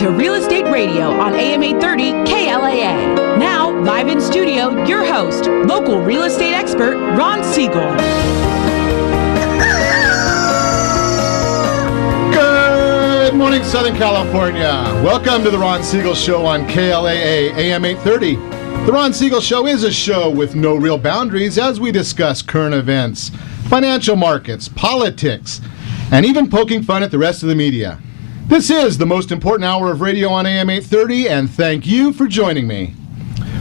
to Real Estate Radio on AM 830 KLAA. Now, live in studio, your host, local real estate expert, Ron Siegel. Good morning, Southern California. Welcome to the Ron Siegel Show on KLAA AM 830. The Ron Siegel Show is a show with no real boundaries as we discuss current events, financial markets, politics, and even poking fun at the rest of the media. This is the most important hour of radio on AM 830, and thank you for joining me.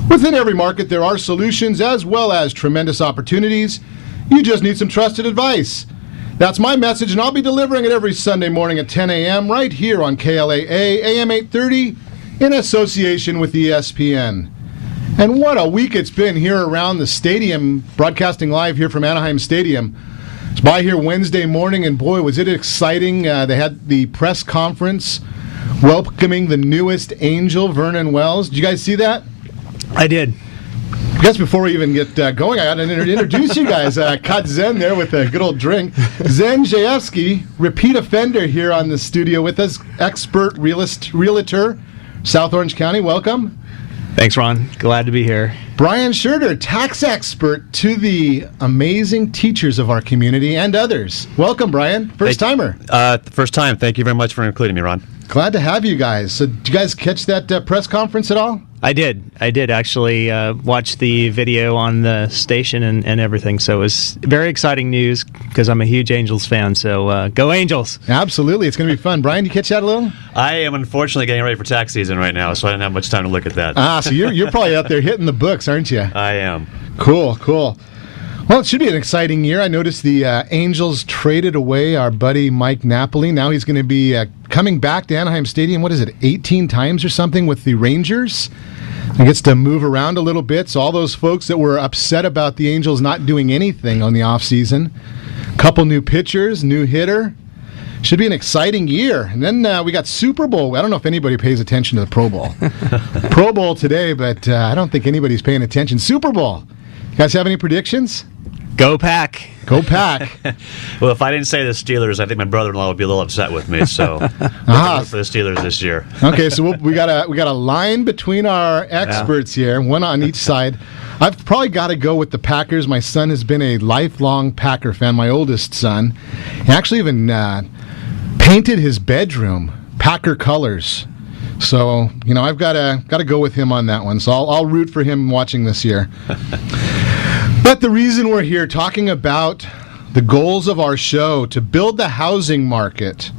Within every market, there are solutions as well as tremendous opportunities. You just need some trusted advice. That's my message, and I'll be delivering it every Sunday morning at 10 a.m. right here on KLAA AM 830 in association with ESPN. And what a week it's been here around the stadium, broadcasting live here from Anaheim Stadium. I was by here Wednesday morning, and boy, was it exciting. They had the press conference welcoming the newest Angel, Vernon Wells. Did you guys see that? I did. I guess before we even get going, I got to introduce you guys. Caught Zen there with a good old drink. Zen Ziejewski, repeat offender here on the studio with us, expert realtor, South Orange County. Welcome. Thanks, Ron. Glad to be here. Bryan Schurter, tax expert to the amazing teachers of our community and others. Welcome, Bryan. First timer. First time. Thank you very much for including me, Ron. Glad to have you guys. So, did you guys catch that press conference at all? I did actually watch the video on the station and everything. So it was very exciting news because I'm a huge Angels fan. So go Angels! Absolutely. It's going to be fun. Bryan, you catch that a little? I am unfortunately getting ready for tax season right now, so I didn't have much time to look at that. So you're probably out there hitting the books, aren't you? I am. Cool. Well, it should be an exciting year. I noticed the Angels traded away our buddy Mike Napoli. Now he's going to be coming back to Anaheim Stadium, 18 times or something with the Rangers. He gets to move around a little bit. So all those folks that were upset about the Angels not doing anything on the offseason, couple new pitchers, new hitter. Should be an exciting year. And then we got Super Bowl. I don't know if anybody pays attention to the Pro Bowl. Pro Bowl today, but I don't think anybody's paying attention. Super Bowl. You guys have any predictions? Go Pack. Go Pack. Well, if I didn't say the Steelers, I think my brother-in-law would be a little upset with me. So root for the Steelers this year. Okay, so we got a line between our experts here, one on each side. I've probably got to go with the Packers. My son has been a lifelong Packer fan, my oldest son. He actually even painted his bedroom Packer colors. So, I've got to go with him on that one. So I'll root for him watching this year. But the reason we're here talking about the goals of our show to build the housing market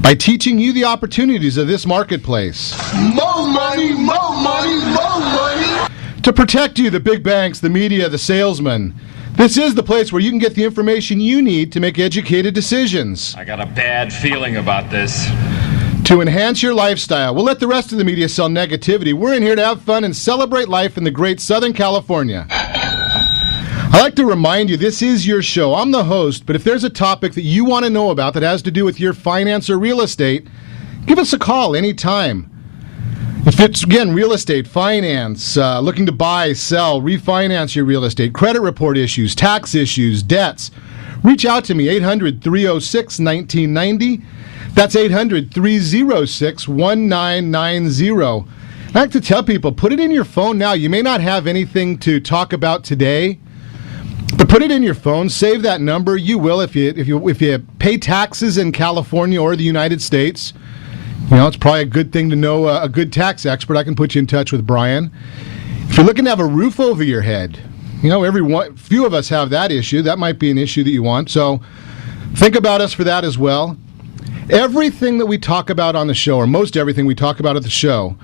by teaching you the opportunities of this marketplace. More money, more money, more money. To protect you, the big banks, the media, the salesmen. This is the place where you can get the information you need to make educated decisions. I got a bad feeling about this. To enhance your lifestyle. We'll let the rest of the media sell negativity. We're in here to have fun and celebrate life in the great Southern California. I like to remind you, this is your show. I'm the host, but if there's a topic that you want to know about that has to do with your finance or real estate, give us a call anytime. If it's, again, real estate, finance, looking to buy, sell, refinance your real estate, credit report issues, tax issues, debts, reach out to me, 800-306-1990. That's 800-306-1990. I like to tell people, put it in your phone now. You may not have anything to talk about today, but put it in your phone. Save that number. You will if you pay taxes in California or the United States. It's probably a good thing to know a good tax expert. I can put you in touch with Bryan. If you're looking to have a roof over your head, few of us have that issue. That might be an issue that you want. So think about us for that as well. Everything that we talk about on the show, or most everything we talk about at the show,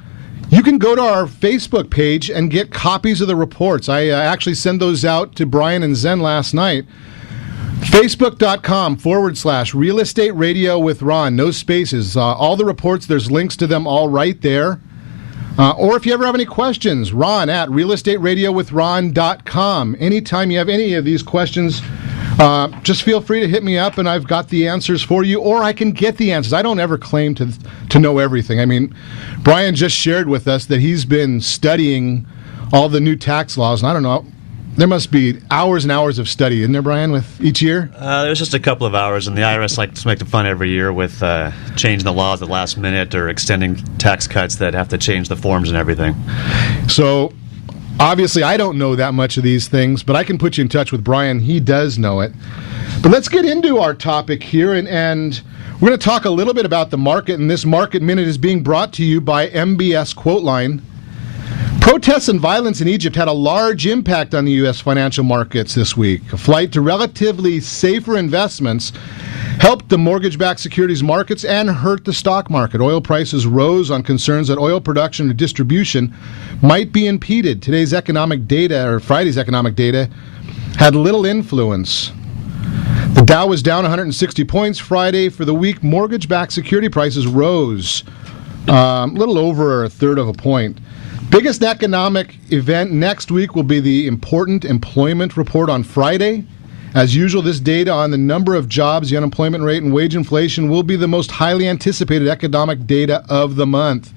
you can go to our Facebook page and get copies of the reports. I actually sent those out to Bryan and Zen last night. Facebook.com/Real Estate Radio with Ron. No spaces. All the reports, there's links to them all right there. Or if you ever have any questions, Ron at realestateradio.com. Anytime you have any of these questions, just feel free to hit me up, and I've got the answers for you, or I can get the answers. I don't ever claim to know everything. I mean, Bryan just shared with us that he's been studying all the new tax laws, and I don't know, there must be hours and hours of study, isn't there, Bryan, with each year? There's just a couple of hours, and the IRS likes to make fun every year with changing the laws at the last minute or extending tax cuts that have to change the forms and everything. So, obviously, I don't know that much of these things, but I can put you in touch with Bryan. He does know it. But let's get into our topic here, and we're going to talk a little bit about the market, and this Market Minute is being brought to you by MBS Quote Line. Protests and violence in Egypt had a large impact on the U.S. financial markets this week. A flight to relatively safer investments helped the mortgage-backed securities markets and hurt the stock market. Oil prices rose on concerns that oil production and distribution might be impeded. Today's economic data, or Friday's economic data, had little influence. The Dow was down 160 points Friday. For the week, mortgage-backed security prices rose a little over a third of a point. Biggest economic event next week will be the important employment report on Friday. As usual, this data on the number of jobs, the unemployment rate, and wage inflation will be the most highly anticipated economic data of the month.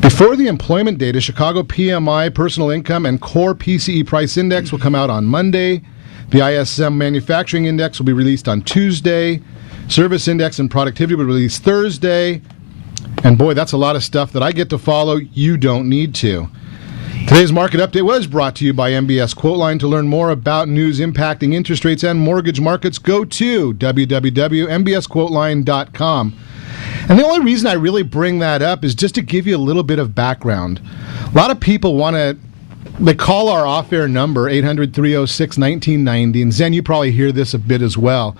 Before the employment data, Chicago PMI, personal income, and core PCE price index will come out on Monday. The ISM manufacturing index will be released on Tuesday. Service index and productivity will be released Thursday. And boy, that's a lot of stuff that I get to follow. You don't need to. Today's market update was brought to you by MBS Quote Line. To learn more about news impacting interest rates and mortgage markets, go to www.mbsquoteline.com. And the only reason I really bring that up is just to give you a little bit of background. A lot of people they call our off-air number, 800-306-1990, and Zen, you probably hear this a bit as well.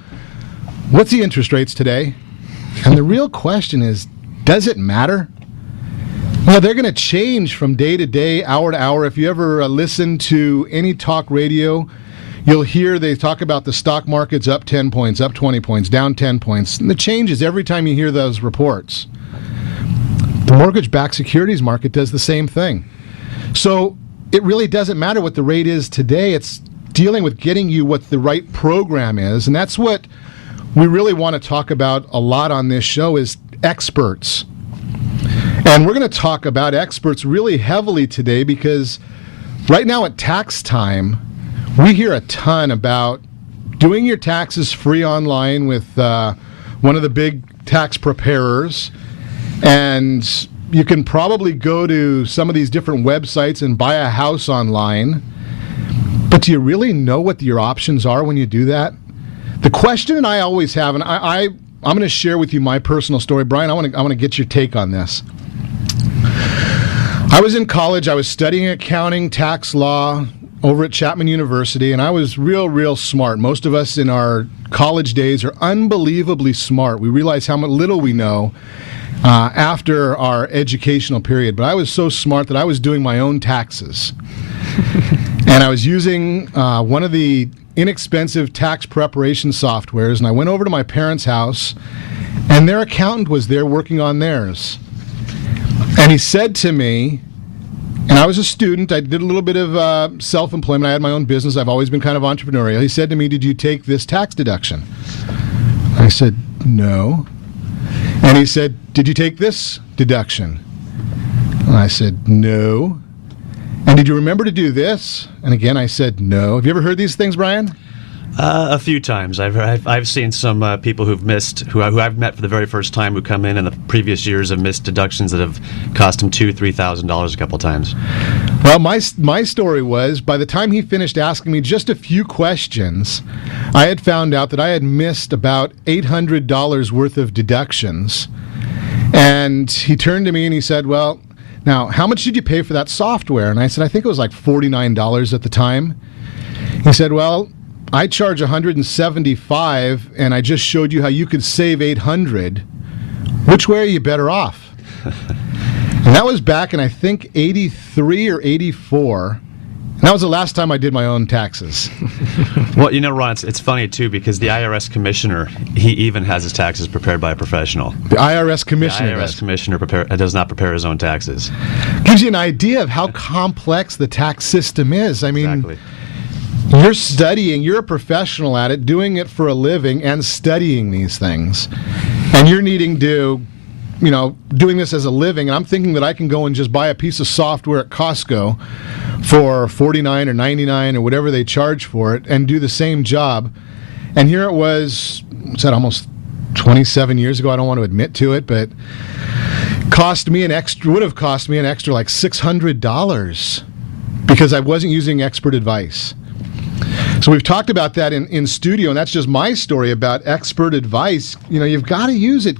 What's the interest rates today? And the real question is, does it matter? Well, they're going to change from day to day, hour to hour. If you ever listen to any talk radio, you'll hear they talk about the stock market's up 10 points, up 20 points, down 10 points. And it changes every time you hear those reports. The mortgage-backed securities market does the same thing. So it really doesn't matter what the rate is today. It's dealing with getting you what the right program is. And that's what we really want to talk about a lot on this show is experts. And we're going to talk about experts really heavily today because right now at tax time, we hear a ton about doing your taxes free online with one of the big tax preparers. And you can probably go to some of these different websites and buy a house online. But do you really know what your options are when you do that? The question I always have, and I'm going to share with you my personal story. Bryan, I want to get your take on this. I was in college. I was studying accounting, tax law over at Chapman University, and I was real smart. Most of us in our college days are unbelievably smart. We realize how little we know after our educational period. But I was so smart that I was doing my own taxes. And I was using one of the inexpensive tax preparation softwares, and I went over to my parents' house, and their accountant was there working on theirs. And he said to me, and I was a student, I did a little bit of self-employment, I had my own business, I've always been kind of entrepreneurial. He said to me, "Did you take this tax deduction?" I said, "No." And he said, "Did you take this deduction?" And I said, "No." "And did you remember to do this?" And again, I said, "No." Have you ever heard these things, Bryan? A few times. I've seen some people who I've met for the very first time who come in the previous years have missed deductions that have cost them $2,000-$3,000 a couple times. Well, my story was, by the time he finished asking me just a few questions, I had found out that I had missed about $800 worth of deductions. And he turned to me and he said, "Well, now, how much did you pay for that software?" And I said, "I think it was like $49 at the time." He said, "Well, I charge $175, and I just showed you how you could save $800. Which way are you better off?" And that was back in, I think, 83 or 84. And that was the last time I did my own taxes. Well, Ron, it's funny, too, because the IRS commissioner, he even has his taxes prepared by a professional. The IRS commissioner The IRS commissioner does not prepare his own taxes. Gives you an idea of how complex the tax system is. I mean, Exactly. You're studying, you're a professional at it, doing it for a living and studying these things. And you're needing to doing this as a living, and I'm thinking that I can go and just buy a piece of software at Costco for $49 or $99 or whatever they charge for it and do the same job. And here it was, what's that, almost 27 years ago? I don't want to admit to it, but would have cost me an extra like $600 because I wasn't using expert advice. So we've talked about that in studio, and that's just my story about expert advice. You've got to use it.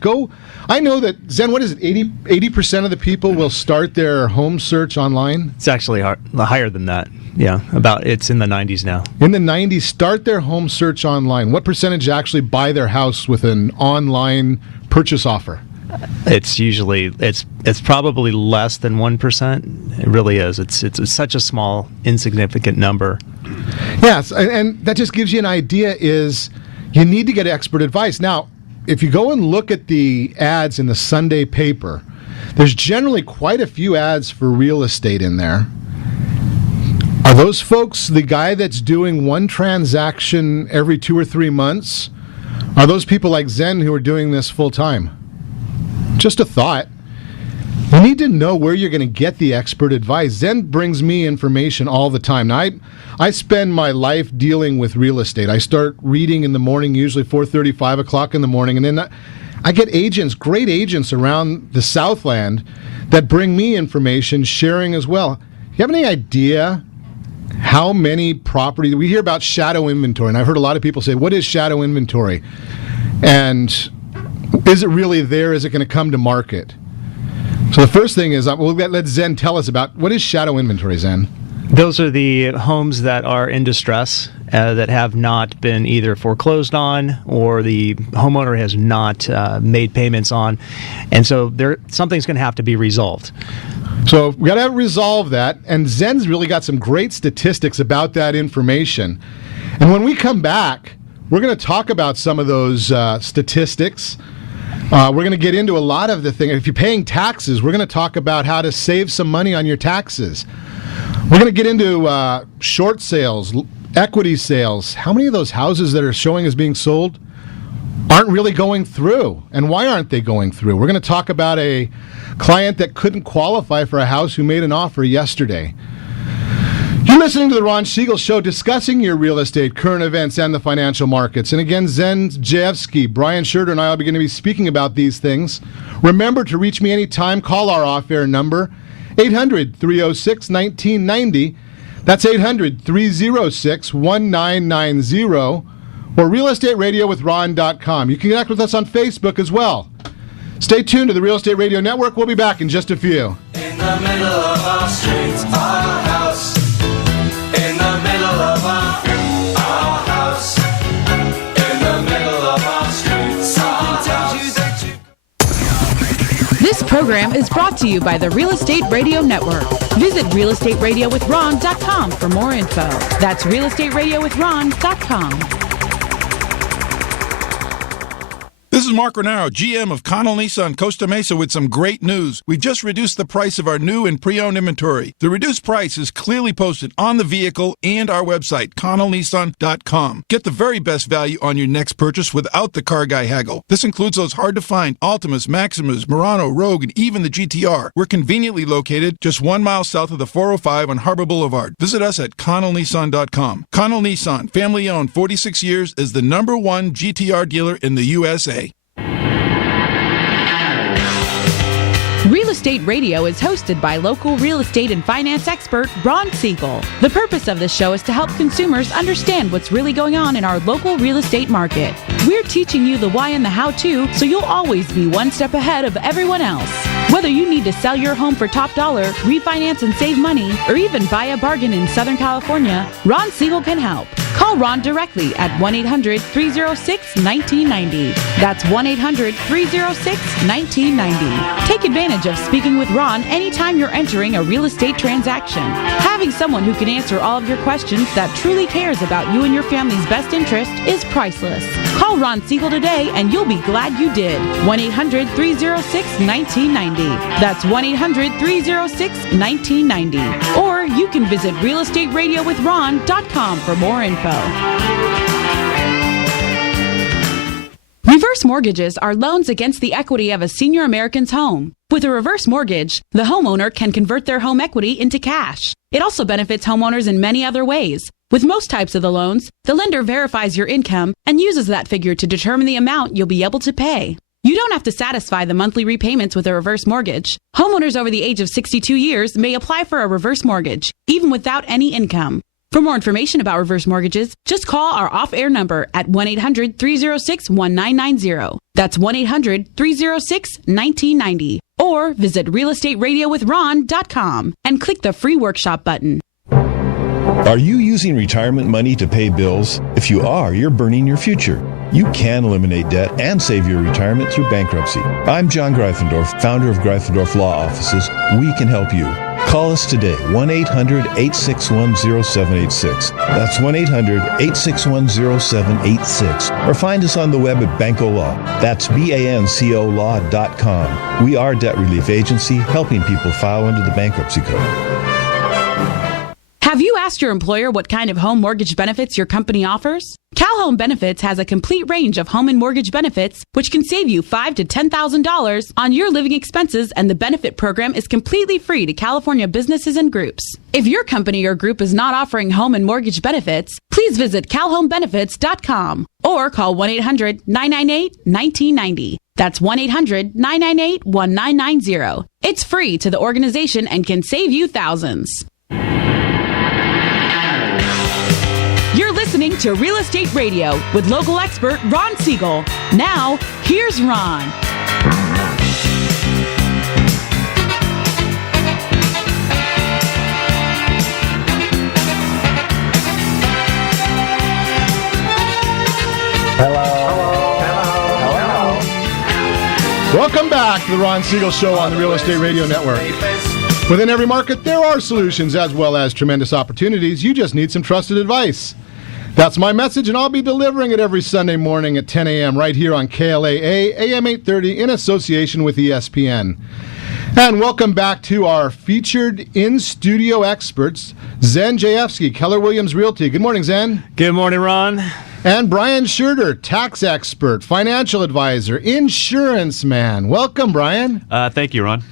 I know that, Zen, what is it, 80% of the people will start their home search online? It's actually higher than that. Yeah, it's in the 90s now. In the 90s, start their home search online. What percentage actually buy their house with an online purchase offer? It's usually it's probably less than 1%. It really is. It's such a small, insignificant number. Yes, and that just gives you an idea. Is you need to get expert advice. Now, if you go and look at the ads in the Sunday paper, there's generally quite a few ads for real estate in there. Are those folks the guy that's doing one transaction every 2 or 3 months? Are those people like Zen who are doing this full time? Just a thought. You need to know where you're going to get the expert advice. Zen brings me information all the time. Now, I spend my life dealing with real estate. I start reading in the morning, usually 4:30, 5 o'clock in the morning, and then I get agents, great agents around the Southland that bring me information, sharing as well. You have any idea how many properties? We hear about shadow inventory, and I've heard a lot of people say, what is shadow inventory? And is it really there? Is it going to come to market? So the first thing is, we'll let Zen tell us about what is shadow inventory, Zen? Those are the homes that are in distress, that have not been either foreclosed on or the homeowner has not made payments on. And so something's going to have to be resolved. So we got to resolve that. And Zen's really got some great statistics about that information. And when we come back, we're going to talk about some of those statistics. We're going to get into a lot of the things. If you're paying taxes, we're going to talk about how to save some money on your taxes. We're going to get into short sales, equity sales. How many of those houses that are showing as being sold aren't really going through? And why aren't they going through? We're going to talk about a client that couldn't qualify for a house who made an offer yesterday. You're listening to the Ron Siegel Show, discussing your real estate, current events, and the financial markets. And again, Ziejewski, Bryan, Schurter, and I are going to be speaking about these things. Remember to reach me anytime. Call our off-air number, 800-306-1990. That's 800-306-1990. Or realestateradio.com. You can connect with us on Facebook as well. Stay tuned to the Real Estate Radio Network. We'll be back in just a few. In the middle of our streets, our house. In the middle of our house. In the middle of our streets, our house. This program is brought to you by the Real Estate Radio Network. Visit realestateradio.com for more info. That's realestateradio.com. This is Mark Renaro, GM of Connell Nissan Costa Mesa, with some great news. We just reduced the price of our new and pre-owned inventory. The reduced price is clearly posted on the vehicle and our website, ConnellNissan.com. Get the very best value on your next purchase without the car guy haggle. This includes those hard-to-find Altimas, Maximas, Murano, Rogue, and even the GTR. We're conveniently located just 1 mile south of the 405 on Harbor Boulevard. Visit us at ConnellNissan.com. Connell Nissan, family-owned, 46 years, is the #1 GTR dealer in the USA. Real Estate Radio is hosted by local real estate and finance expert Ron Siegel. The purpose of this show is to help consumers understand what's really going on in our local real estate market. We're teaching you the why and the how-to, so you'll always be one step ahead of everyone else. Whether you need to sell your home for top dollar, refinance and save money, or even buy a bargain in Southern California, Ron Siegel can help. Call Ron directly at 1-800-306-1990. That's 1-800-306-1990. Take advantage of speaking with Ron anytime you're entering a real estate transaction. Having someone who can answer all of your questions that truly cares about you and your family's best interest is priceless. Call Ron Siegel today and you'll be glad you did. 1-800-306-1990. That's 1-800-306-1990. Or you can visit realestateradio.com for more info. Reverse mortgages are loans against the equity of a senior American's home. With a reverse mortgage, the homeowner can convert their home equity into cash. It also benefits homeowners in many other ways. With most types of the loans, the lender verifies your income and uses that figure to determine the amount you'll be able to pay. You don't have to satisfy the monthly repayments with a reverse mortgage. Homeowners over the age of 62 years may apply for a reverse mortgage, even without any income. For more information about reverse mortgages, just call our off-air number at 1-800-306-1990. That's 1-800-306-1990. Or visit realestatewithron.com and click the free workshop button. Are you using retirement money to pay bills? If you are, you're burning your future. You can eliminate debt and save your retirement through bankruptcy. I'm John Greifendorf, founder of Greifendorf Law Offices. We can help you. Call us today, 1-800-861-0786. That's 1-800-861-0786. Or find us on the web at Banco Law. That's BANCOLaw.com. We are a debt relief agency helping people file under the bankruptcy code. Have you asked your employer what kind of home mortgage benefits your company offers? Cal Home Benefits has a complete range of home and mortgage benefits, which can save you $5,000 to $10,000 on your living expenses, and the benefit program is completely free to California businesses and groups. If your company or group is not offering home and mortgage benefits, please visit calhomebenefits.com or call 1-800-998-1990. That's 1-800-998-1990. It's free to the organization and can save you thousands. You're listening to Real Estate Radio with local expert Ron Siegel. Now, here's Ron. Hello. Welcome back to the Ron Siegel Show on the Real Estate Radio Network. Within every market, there are solutions as well as tremendous opportunities. You just need some trusted advice. That's my message, and I'll be delivering it every Sunday morning at 10 a.m. right here on KLAA, AM 830, in association with ESPN. And welcome back to our featured in-studio experts, Zen Ziejewski, Keller Williams Realty. Good morning, Zen. Good morning, Ron. And Bryan Schurter, tax expert, financial advisor, insurance man. Welcome, Bryan. Thank you, Ron.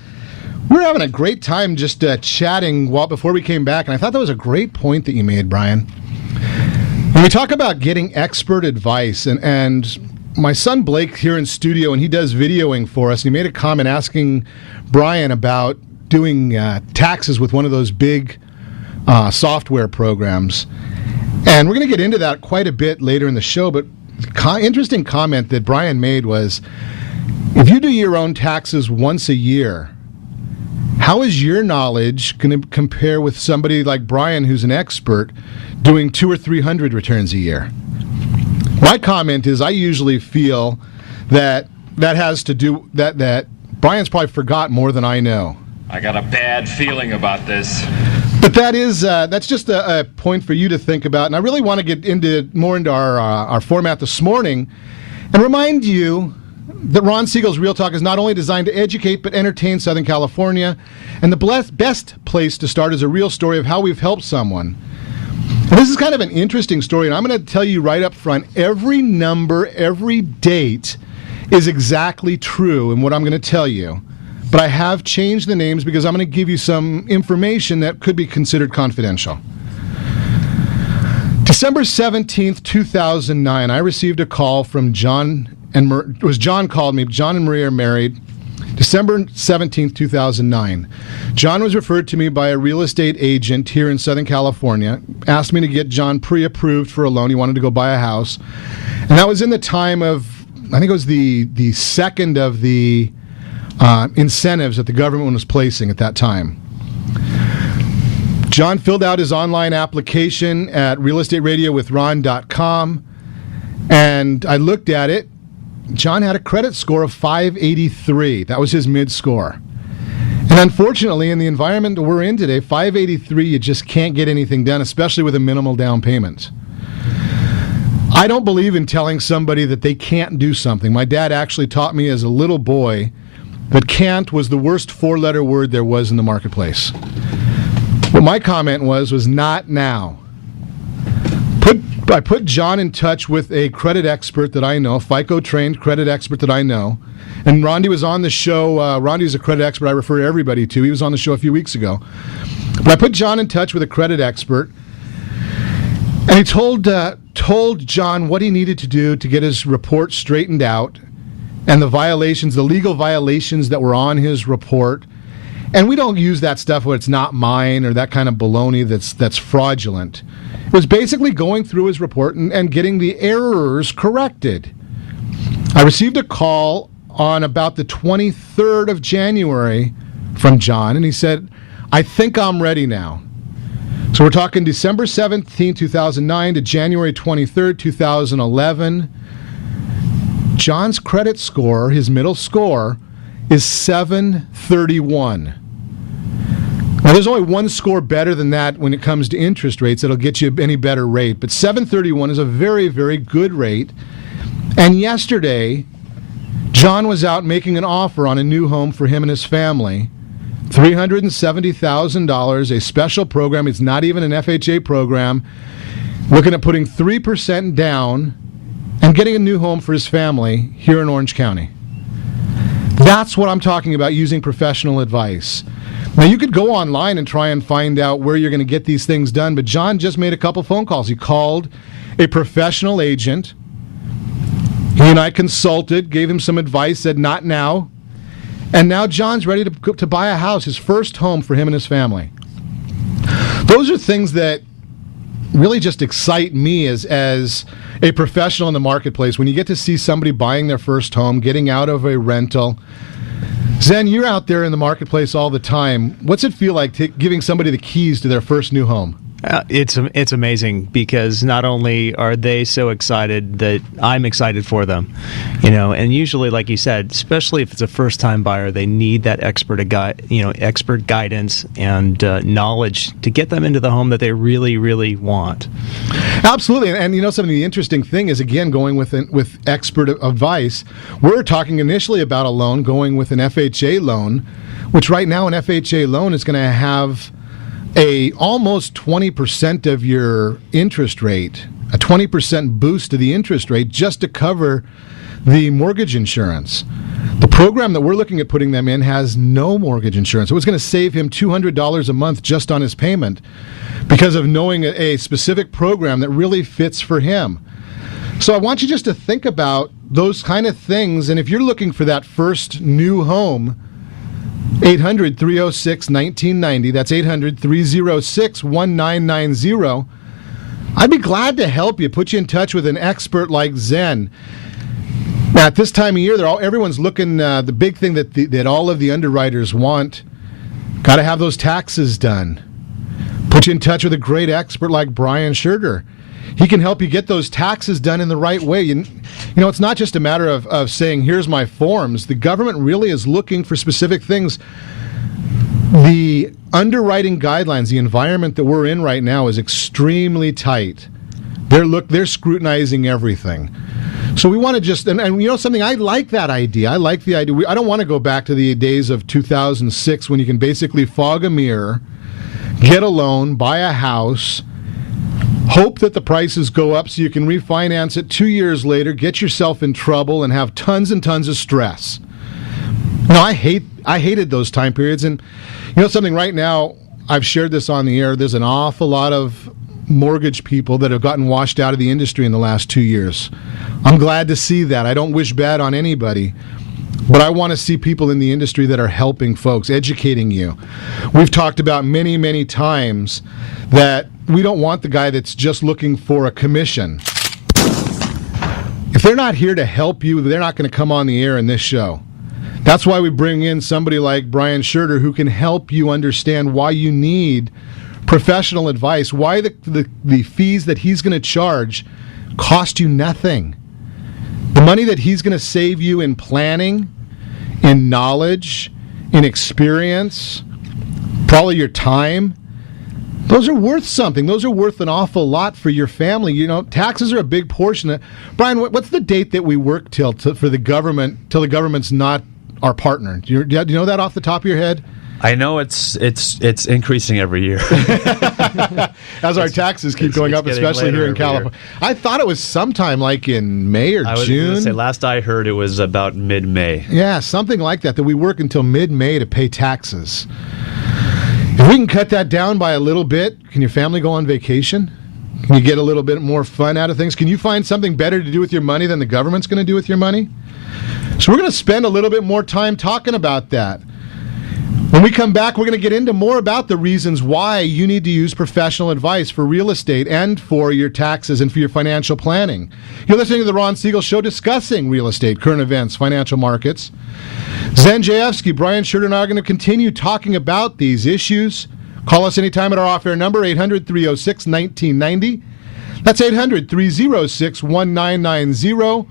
We were having a great time just chatting before we came back, and I thought that was a great point that you made, Bryan. When we talk about getting expert advice, and my son Blake here in studio, and he does videoing for us, and he made a comment asking Bryan about doing taxes with one of those big software programs. And we're going to get into that quite a bit later in the show, but interesting comment that Bryan made was, if you do your own taxes once a year, how is your knowledge going to compare with somebody like Bryan, who's an expert, doing 200 or 300 returns a year? My comment is, I usually feel that has to do that Bryan's probably forgot more than I know. I got a bad feeling about this. But that's just a point for you to think about, and I really want to get into our format this morning, and remind you that Ron Siegel's Real Talk is not only designed to educate but entertain Southern California, and the best place to start is a real story of how we've helped someone. And this is kind of an interesting story, and I'm going to tell you right up front, every number, every date is exactly true in what I'm going to tell you. But I have changed the names because I'm going to give you some information that could be considered confidential. December 17th, 2009, I received a call from John and John called me. John and Maria are married. December 17th, 2009. John was referred to me by a real estate agent here in Southern California, asked me to get John pre-approved for a loan. He wanted to go buy a house. And that was in the time of, I think it was the second of the incentives that the government was placing at that time. John filled out his online application at realestatewithron.com, and I looked at it. John had a credit score of 583. That was his mid-score. And unfortunately, in the environment that we're in today, 583, you just can't get anything done, especially with a minimal down payment. I don't believe in telling somebody that they can't do something. My dad actually taught me as a little boy that can't was the worst four-letter word there was in the marketplace. What my comment was not now. I put John in touch with a credit expert that I know, FICO-trained credit expert that I know. And Rondi was on the show. Rondi's a credit expert I refer everybody to. He was on the show a few weeks ago. But I put John in touch with a credit expert. And he told John what he needed to do to get his report straightened out and the legal violations that were on his report. And we don't use that stuff where it's not mine or that kind of baloney that's fraudulent. It was basically going through his report and getting the errors corrected. I received a call on about the 23rd of January from John, and he said, I think I'm ready now. So we're talking December 17, 2009 to January 23rd, 2011. John's credit score, his middle score, is 731. Now, there's only one score better than that when it comes to interest rates that'll get you any better rate, but 731 is a very, very good rate. And yesterday, John was out making an offer on a new home for him and his family. $370,000, a special program. It's not even an FHA program. Looking at putting 3% down and getting a new home for his family here in Orange County. That's what I'm talking about, using professional advice. Now, you could go online and try and find out where you're going to get these things done, but John just made a couple phone calls. He called a professional agent. He and I consulted, gave him some advice, said not now. And now John's ready to buy a house, his first home for him and his family. Those are things that really just excite me as a professional in the marketplace. When you get to see somebody buying their first home, getting out of a rental. Zen, you're out there in the marketplace all the time. What's it feel like giving somebody the keys to their first new home? It's amazing because not only are they so excited that I'm excited for them, and usually, like you said, especially if it's a first-time buyer, they need that expert guidance and knowledge to get them into the home that they really, really want. Absolutely, and something. The interesting thing is, again, going with expert advice. We're talking initially about a loan, going with an FHA loan, which right now an FHA loan is going to have almost 20% of your interest rate, a 20% boost to the interest rate just to cover the mortgage insurance. The program that we're looking at putting them in has no mortgage insurance. So it's going to save him $200 a month just on his payment because of knowing a specific program that really fits for him. So I want you just to think about those kind of things, and if you're looking for that first new home, 800-306-1990. That's 800-306-1990. I'd be glad to help you, put you in touch with an expert like Zen. Now, at this time of year, everyone's looking, the big thing that all of the underwriters want, got to have those taxes done. Put you in touch with a great expert like Bryan Schurter. He can help you get those taxes done in the right way. It's not just a matter of saying, here's my forms. The government really is looking for specific things. The underwriting guidelines, the environment that we're in right now is extremely tight. They're scrutinizing everything. So we want to just, and something, I like that idea. I like the idea. I don't want to go back to the days of 2006 when you can basically fog a mirror, get a loan, buy a house, hope that the prices go up so you can refinance it 2 years later, get yourself in trouble, and have tons and tons of stress. I hated those time periods. And something, right now, I've shared this on the air, there's an awful lot of mortgage people that have gotten washed out of the industry in the last 2 years. I'm glad to see that. I don't wish bad on anybody. But I want to see people in the industry that are helping folks, educating you. We've talked about many, many times that we don't want the guy that's just looking for a commission. If they're not here to help you, they're not going to come on the air in this show. That's why we bring in somebody like Bryan Schurter who can help you understand why you need professional advice, why the fees that he's going to charge cost you nothing. The money that he's going to save you in planning, in knowledge, in experience, probably your time, those are worth something. Those are worth an awful lot for your family. Taxes are a big portion of. Bryan, what's the date that we work for the government, till the government's not our partner? Do you know that off the top of your head? I know it's increasing every year. As our taxes keep going up, especially here in California. I thought it was sometime like in May or June. I was going to say, last I heard, it was about mid-May. Yeah, something like that we work until mid-May to pay taxes. If we can cut that down by a little bit, can your family go on vacation? Can you get a little bit more fun out of things? Can you find something better to do with your money than the government's going to do with your money? So we're going to spend a little bit more time talking about that. When we come back, we're going to get into more about the reasons why you need to use professional advice for real estate and for your taxes and for your financial planning. You're listening to The Ron Siegel Show discussing real estate, current events, financial markets. Ziejewski, Bryan, Schurter, and I are going to continue talking about these issues. Call us anytime at our off-air number, 800-306-1990. That's 800-306-1990.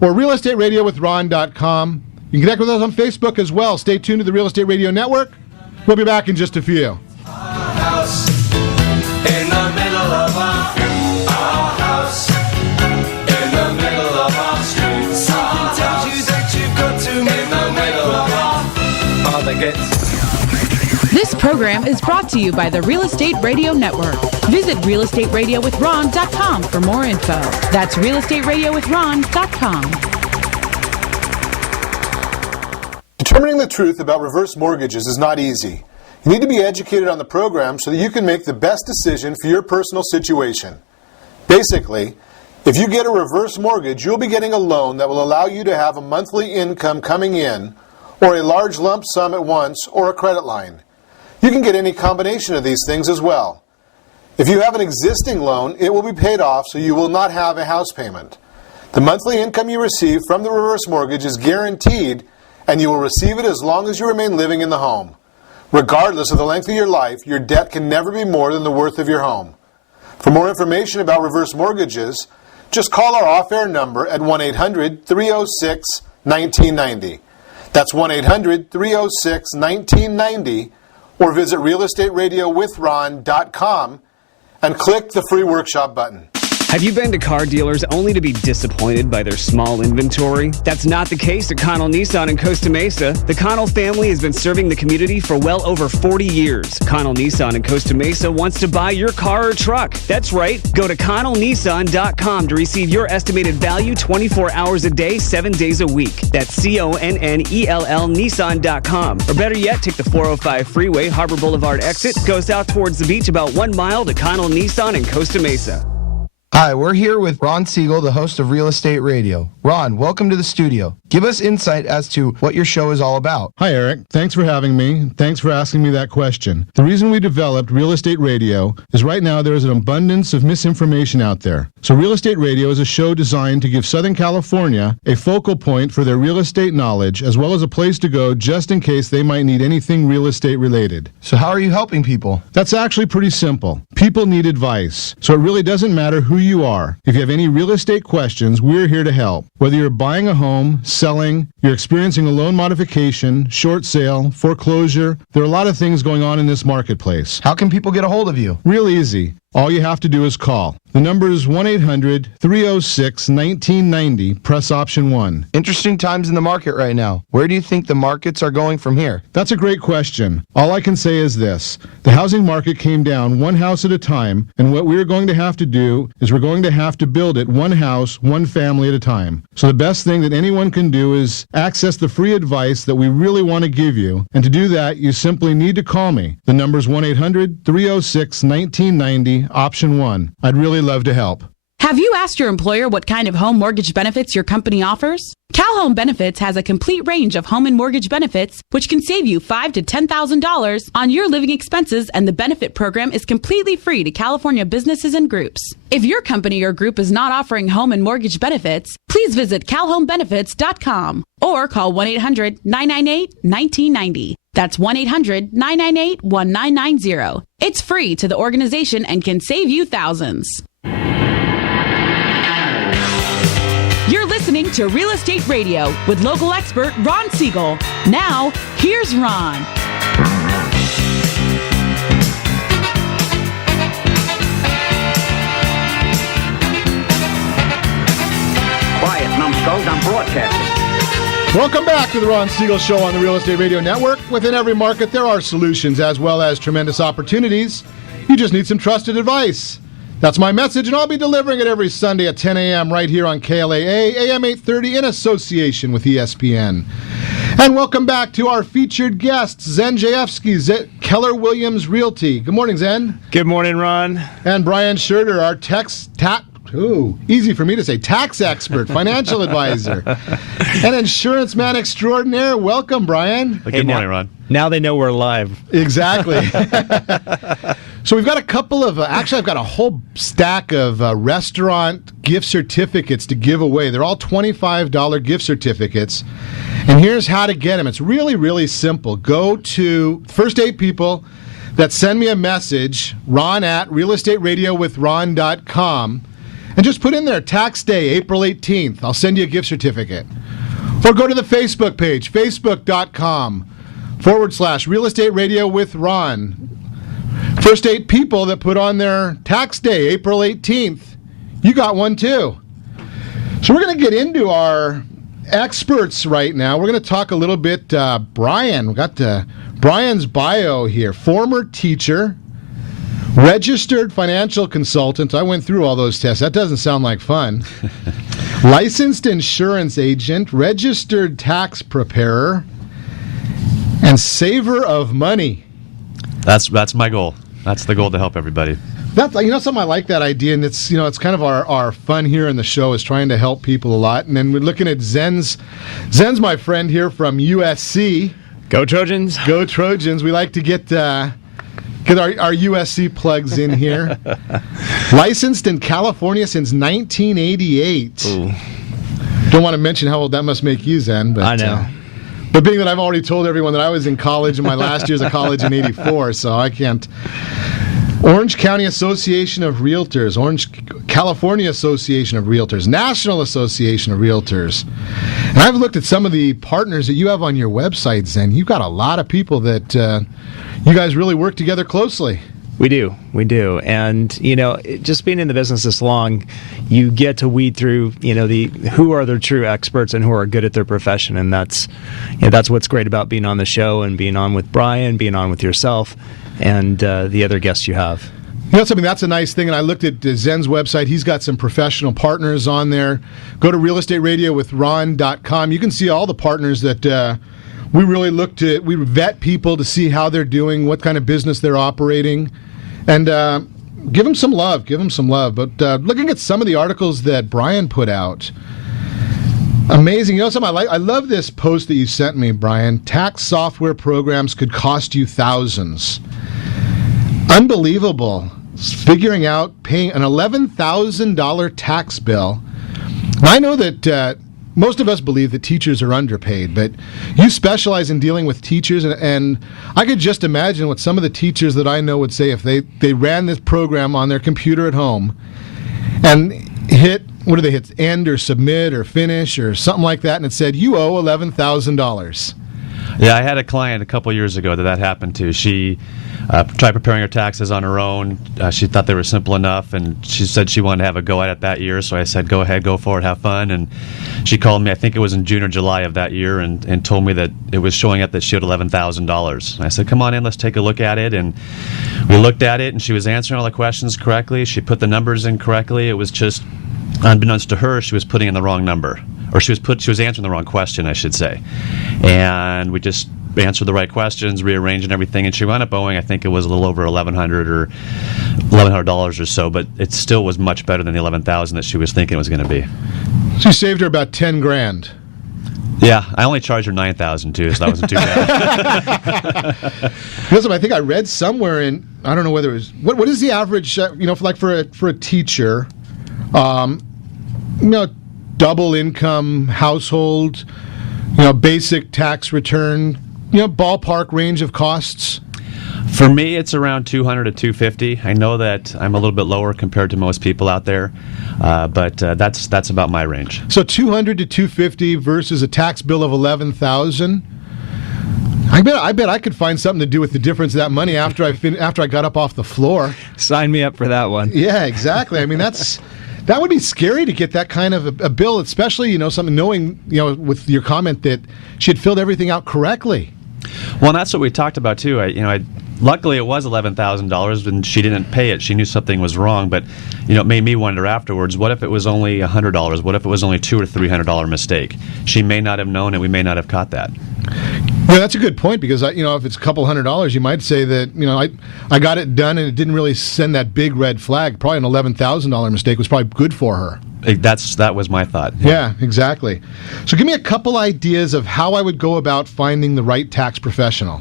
Or realestateradio.ron.com. You can connect with us on Facebook as well. Stay tuned to the Real Estate Radio Network. We'll be back in just a few. House in the middle of our house in the middle of our street. Something tells you that you've got to in the middle of our This program is brought to you by the Real Estate Radio Network. Visit realestatewithron.com for more info. That's realestatewithron.com. Determining the truth about reverse mortgages is not easy. You need to be educated on the program so that you can make the best decision for your personal situation. Basically, if you get a reverse mortgage, you'll be getting a loan that will allow you to have a monthly income coming in, or a large lump sum at once, or a credit line. You can get any combination of these things as well. If you have an existing loan, it will be paid off so you will not have a house payment. The monthly income you receive from the reverse mortgage is guaranteed, and you will receive it as long as you remain living in the home. Regardless of the length of your life, your debt can never be more than the worth of your home. For more information about reverse mortgages, just call our off-air number at 1-800-306-1990. That's 1-800-306-1990, or visit realestateradio.ron.com and click the free workshop button. Have you been to car dealers only to be disappointed by their small inventory? That's not the case at Connell Nissan in Costa Mesa. The Connell family has been serving the community for well over 40 years. Connell Nissan in Costa Mesa wants to buy your car or truck. That's right. Go to ConnellNissan.com to receive your estimated value 24 hours a day, 7 days a week. That's CONNELL Nissan.com. Or better yet, take the 405 freeway, Harbor Boulevard exit, go south towards the beach about 1 mile to Connell Nissan in Costa Mesa. Hi, we're here with Ron Siegel, the host of Real Estate Radio. Ron, welcome to the studio. Give us insight as to what your show is all about. Hi, Eric. Thanks for having me. Thanks for asking me that question. The reason we developed Real Estate Radio is right now there is an abundance of misinformation out there. So Real Estate Radio is a show designed to give Southern California a focal point for their real estate knowledge, as well as a place to go just in case they might need anything real estate related. So how are you helping people? That's actually pretty simple. People need advice. So it really doesn't matter who you are. If you have any real estate questions, we're here to help. Whether you're buying a home, selling, you're experiencing a loan modification, short sale, foreclosure, there are a lot of things going on in this marketplace. How can people get a hold of you? Real easy. All you have to do is call. The number is 1-800-306-1990. Press option 1. Interesting times in the market right now. Where do you think the markets are going from here? That's a great question. All I can say is this. The housing market came down one house at a time, and what we're going to have to do is we're going to have to build it one house, one family at a time. So the best thing that anyone can do is access the free advice that we really want to give you. And to do that, you simply need to call me. The number is 1-800-306-1990, option 1. I'd really love to help. Have you asked your employer what kind of home mortgage benefits your company offers? Cal Home Benefits has a complete range of home and mortgage benefits, which can save you $5,000 to $10,000 on your living expenses, and the benefit program is completely free to California businesses and groups. If your company or group is not offering home and mortgage benefits, please visit calhomebenefits.com or call 1-800-998-1990. That's 1-800-998-1990. It's free to the organization and can save you thousands. You're listening to Real Estate Radio with local expert Ron Siegel. Now, here's Ron. Quiet, numbskulls, I'm broadcasting. Welcome back to the Ron Siegel Show on the Real Estate Radio Network. Within every market, there are solutions as well as tremendous opportunities. You just need some trusted advice. That's my message, and I'll be delivering it every Sunday at 10 a.m. right here on KLAA, AM 830, in association with ESPN. And welcome back to our featured guests, Zen Ziejewski, Keller Williams Realty. Good morning, Zen. Good morning, Ron. And Bryan Schurter, our easy for me to say, tax expert, financial advisor, and insurance man extraordinaire. Welcome, Bryan. Good morning, Ron. Now they know we're live. Exactly. So we've got a couple of, actually I've got a whole stack of restaurant gift certificates to give away. They're all $25 gift certificates. And here's how to get them. It's really, really simple. Go to first 8 people that send me a message, ron@realestatewithron.com, and just put in there, tax day, April 18th. I'll send you a gift certificate. Or go to the Facebook page, facebook.com/Real Estate Radio with Ron. First 8 people that put on their tax day, April 18th, you got one too. So we're going to get into our experts right now. We're going to talk a little bit, Bryan. We've got Bryan's bio here. Former teacher, registered financial consultant. I went through all those tests. That doesn't sound like fun. Licensed insurance agent, registered tax preparer, and saver of money. That's my goal. That's the goal, to help everybody. That's, something I like that idea, and it's kind of our fun here in the show is trying to help people a lot. And then we're looking at Zen's my friend here from USC. Go Trojans. Go Trojans. We like to get our USC plugs in here. Licensed in California since 1988. Ooh. Don't want to mention how old that must make you, Zen. But, I know. But being that I've already told everyone that I was in college in my last years of college in '84, so I can't. Orange County Association of Realtors, Orange California Association of Realtors, National Association of Realtors. And I've looked at some of the partners that you have on your website, Zen. You've got a lot of people that you guys really work together closely. We do. And, just being in the business this long, you get to weed through, who are the true experts and who are good at their profession. And that's what's great about being on the show and being on with Bryan, being on with yourself, and the other guests you have. Something that's a nice thing, and I looked at Zen's website. He's got some professional partners on there. Go to realestatewithron.com. You can see all the partners that we really we vet people to see how they're doing, what kind of business they're operating, and give them some love. But looking at some of the articles that Bryan put out, amazing. Something I love this post that you sent me, Bryan. Tax software programs could cost you thousands. Unbelievable. Figuring out paying an $11,000 tax bill. And I know that most of us believe that teachers are underpaid, but you specialize in dealing with teachers, and I could just imagine what some of the teachers that I know would say if they ran this program on their computer at home and hit end or submit or finish or something like that, and it said, you owe $11,000. Yeah, I had a client a couple years ago that happened to. She tried preparing her taxes on her own. She thought they were simple enough, and she said she wanted to have a go at it that year. So I said, go ahead, go for it, have fun. And she called me, I think it was in June or July of that year, and told me that it was showing up that she owed $11,000. I said, come on in, let's take a look at it. And we looked at it, and she was answering all the questions correctly. She put the numbers in correctly. It was just, unbeknownst to her, she was putting in the wrong number. Or she was answering the wrong question, I should say. And we just answered the right questions, rearranging everything, and she wound up owing, I think it was a little over $1,100 or so, but it still was much better than the $11,000 that she was thinking it was going to be. So you saved her about $10,000. Yeah, I only charged her $9,000 too, so that wasn't too bad. Listen, I think I read somewhere in, I don't know whether it was, what is the average, for a teacher, double income household, basic tax return, ballpark range of costs? For me, it's around $200 to $250. I know that I'm a little bit lower compared to most people out there, but that's about my range. So $200 to $250 versus a tax bill of $11,000. I bet I could find something to do with the difference of that money after I got up off the floor. Sign me up for that one. Yeah, exactly. I mean, that's that would be scary to get that kind of a bill, especially, something knowing, with your comment that she had filled everything out correctly. Well, and that's what we talked about too. Luckily, it was $11,000, and she didn't pay it. She knew something was wrong, but it made me wonder afterwards. What if it was only $100? What if it was only $200 or $300 mistake? She may not have known, and we may not have caught that. Yeah, that's a good point, because if it's a couple $100, you might say that I got it done and it didn't really send that big red flag. Probably an $11,000 mistake was probably good for her. That was my thought. Yeah, exactly. So give me a couple ideas of how I would go about finding the right tax professional.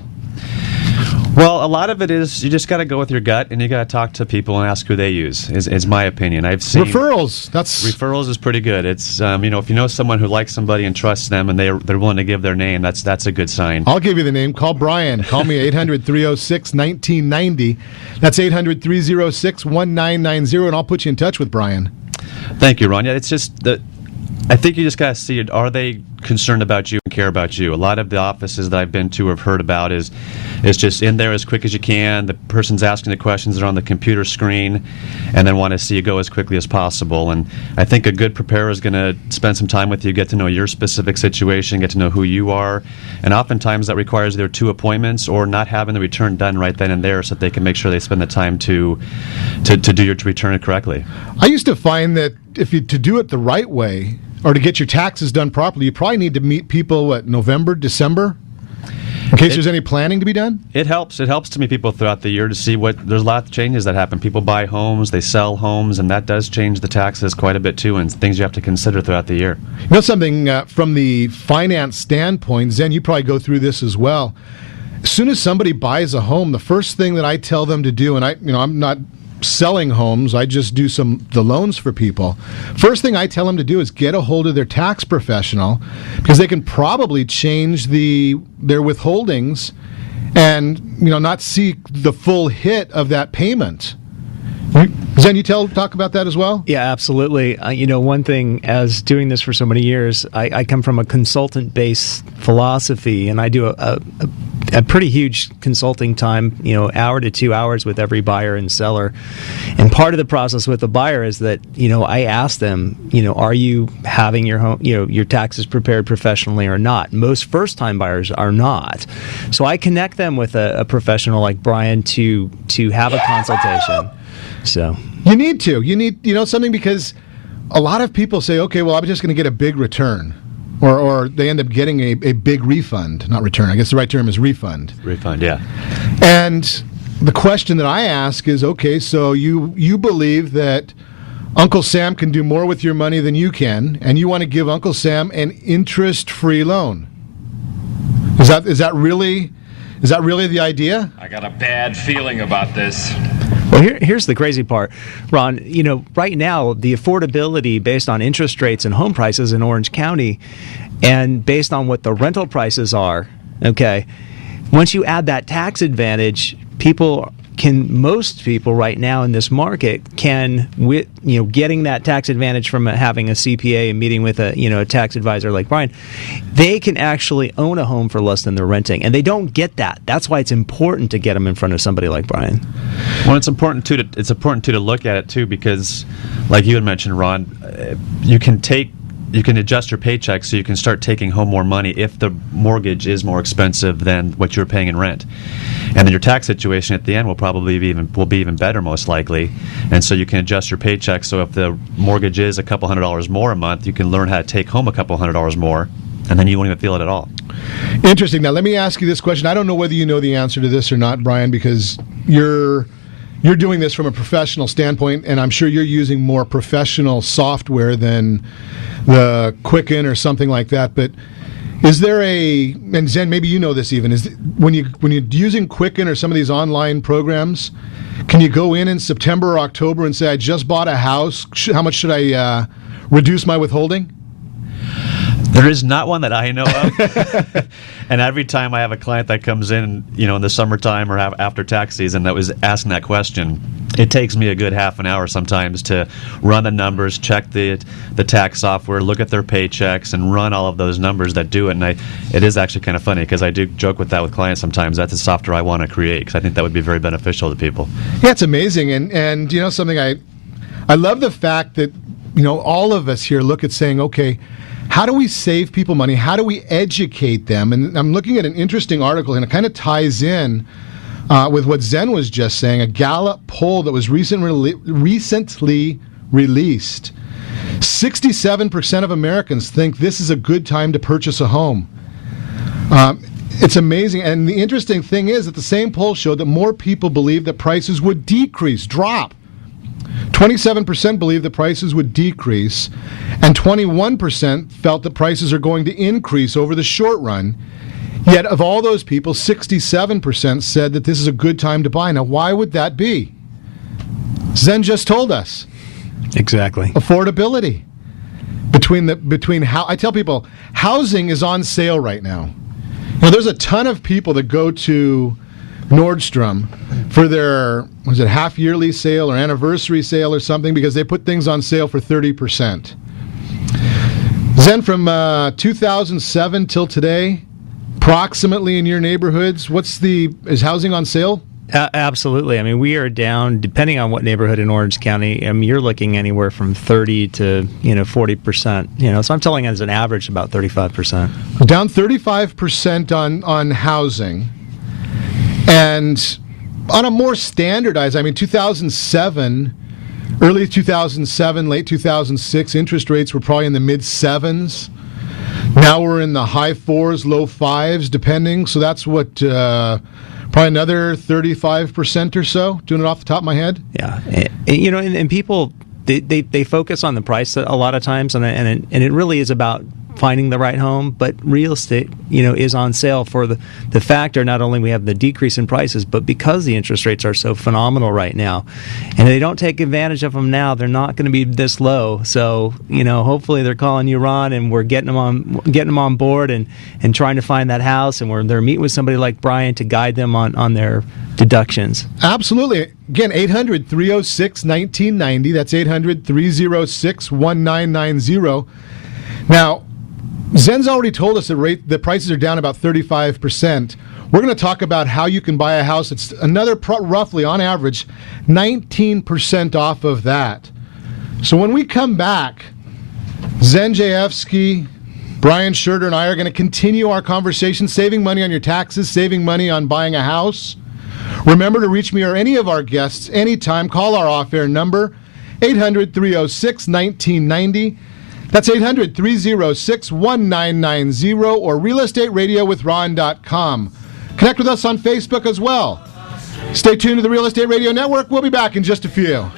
Well, a lot of it is you just got to go with your gut, and you got to talk to people and ask who they use. Is my opinion. I've seen referrals. Referrals is pretty good. It's if you know someone who likes somebody and trusts them, and they're willing to give their name, that's a good sign. I'll give you the name. Call Bryan. Call me at 800-306-1990. That's 800-306-1990, and I'll put you in touch with Bryan. Thank you, Ron. Yeah, it's just that I think you just got to see it. Are they concerned about you and care about you? A lot of the offices that I've been to or have heard about is just in there as quick as you can. The person's asking the questions, they're on the computer screen, and then want to see you go as quickly as possible. And I think a good preparer is going to spend some time with you, get to know your specific situation, get to know who you are. And oftentimes that requires either 2 appointments or not having the return done right then and there so that they can make sure they spend the time to do your return it correctly. I used to find that to do it the right way, or to get your taxes done properly, you probably need to meet people, November, December? In case there's any planning to be done? It helps. It helps to meet people throughout the year to see there's a lot of changes that happen. People buy homes, they sell homes, and that does change the taxes quite a bit too, and things you have to consider throughout the year. Something from the finance standpoint, Zen, you probably go through this as well. As soon as somebody buys a home, the first thing that I tell them to do, and I'm not selling homes, I just do the loans for people. First thing I tell them to do is get a hold of their tax professional, because they can probably change their withholdings and not see the full hit of that payment. Zen, you talk about that as well? Yeah, absolutely. One thing, as doing this for so many years, I come from a consultant-based philosophy, and I do a pretty huge consulting time, hour to 2 hours with every buyer and seller. And part of the process with the buyer is that, I ask them, are you having your home, your taxes prepared professionally or not? Most first-time buyers are not. So I connect them with a professional like Bryan to have a consultation. So you need something, because a lot of people say, okay, well, I'm just going to get a big return. Or they end up getting a big refund. Not return. I guess the right term is refund. Refund, yeah. And the question that I ask is, okay, so you believe that Uncle Sam can do more with your money than you can, and you want to give Uncle Sam an interest-free loan. Is that really the idea? I got a bad feeling about this. Well, here's the crazy part, Ron. Right now, the affordability based on interest rates and home prices in Orange County, and based on what the rental prices are, okay, once you add that tax advantage, most people right now in this market can, getting that tax advantage from having a CPA and meeting with a tax advisor like Bryan, they can actually own a home for less than they're renting, and they don't get that. That's why it's important to get them in front of somebody like Bryan. Well, it's important too to look at it too, because, like you had mentioned, Ron, you can adjust your paycheck so you can start taking home more money if the mortgage is more expensive than what you're paying in rent. And then your tax situation at the end will be even better, most likely. And so you can adjust your paycheck so if the mortgage is a couple $100 more a month, you can learn how to take home a couple $100 more, and then you won't even feel it at all. Interesting. Now, let me ask you this question. I don't know whether you know the answer to this or not, Bryan, because you're doing this from a professional standpoint, and I'm sure you're using more professional software than the Quicken or something like that. But is there and Zen, maybe you know this even, when you're using Quicken or some of these online programs, can you go in September or October and say, I just bought a house, how much should I reduce my withholding? There is not one that I know of. And every time I have a client that comes in, in the summertime or after tax season that was asking that question, it takes me a good half an hour sometimes to run the numbers, check the tax software, look at their paychecks, and run all of those numbers that do it. And it is actually kind of funny, because I do joke with that with clients sometimes. That's the software I want to create, because I think that would be very beneficial to people. Yeah, it's amazing. And something I love the fact that all of us here look at saying, okay, how do we save people money? How do we educate them? And I'm looking at an interesting article, and it kind of ties in with what Zen was just saying, a Gallup poll that was recently released. 67% of Americans think this is a good time to purchase a home. It's amazing. And the interesting thing is that the same poll showed that more people believe that prices would drop. 27% believe that prices would decrease, and 21% felt that prices are going to increase over the short run. Yet of all those people, 67% said that this is a good time to buy. Now, why would that be? Zen just told us. Exactly. Affordability. I tell people, housing is on sale right now. There's a ton of people that go to Nordstrom for their half-yearly sale or anniversary sale or something, because they put things on sale for 30%. Zen, from 2007 till today, approximately in your neighborhoods, is housing on sale? Absolutely. I mean, we are down, depending on what neighborhood in Orange County. I mean, you're looking anywhere from 30 to 40%. So I'm telling you, as an average, about 35%. Down 35% on housing. And on a more standardized, 2007, early 2007, late 2006, interest rates were probably in the mid-7s. Now we're in the high 4s, low 5s, depending. So that's what, probably another 35% or so, doing it off the top of my head. Yeah. And people, they focus on the price a lot of times, and it really is about finding the right home, but real estate, is on sale for the factor. Not only we have the decrease in prices, but because the interest rates are so phenomenal right now, and if they don't take advantage of them now, they're not going to be this low. So, hopefully they're calling you, Ron, and we're getting them on board and trying to find that house, and they're meeting with somebody like Bryan to guide them on their deductions. Absolutely. Again, 800-306-1990. That's 800-306-1990. Now, Zen's already told us the prices are down about 35%. We're going to talk about how you can buy a house that's another roughly, on average, 19% off of that. So when we come back, Zen Ziejewski, Bryan Schurter, and I are going to continue our conversation, saving money on your taxes, saving money on buying a house. Remember to reach me or any of our guests anytime. Call our off-air number, 800-306-1990. That's 800-306-1990 or realestateradio.com. Connect with us on Facebook as well. Stay tuned to the Real Estate Radio Network. We'll be back in just a few.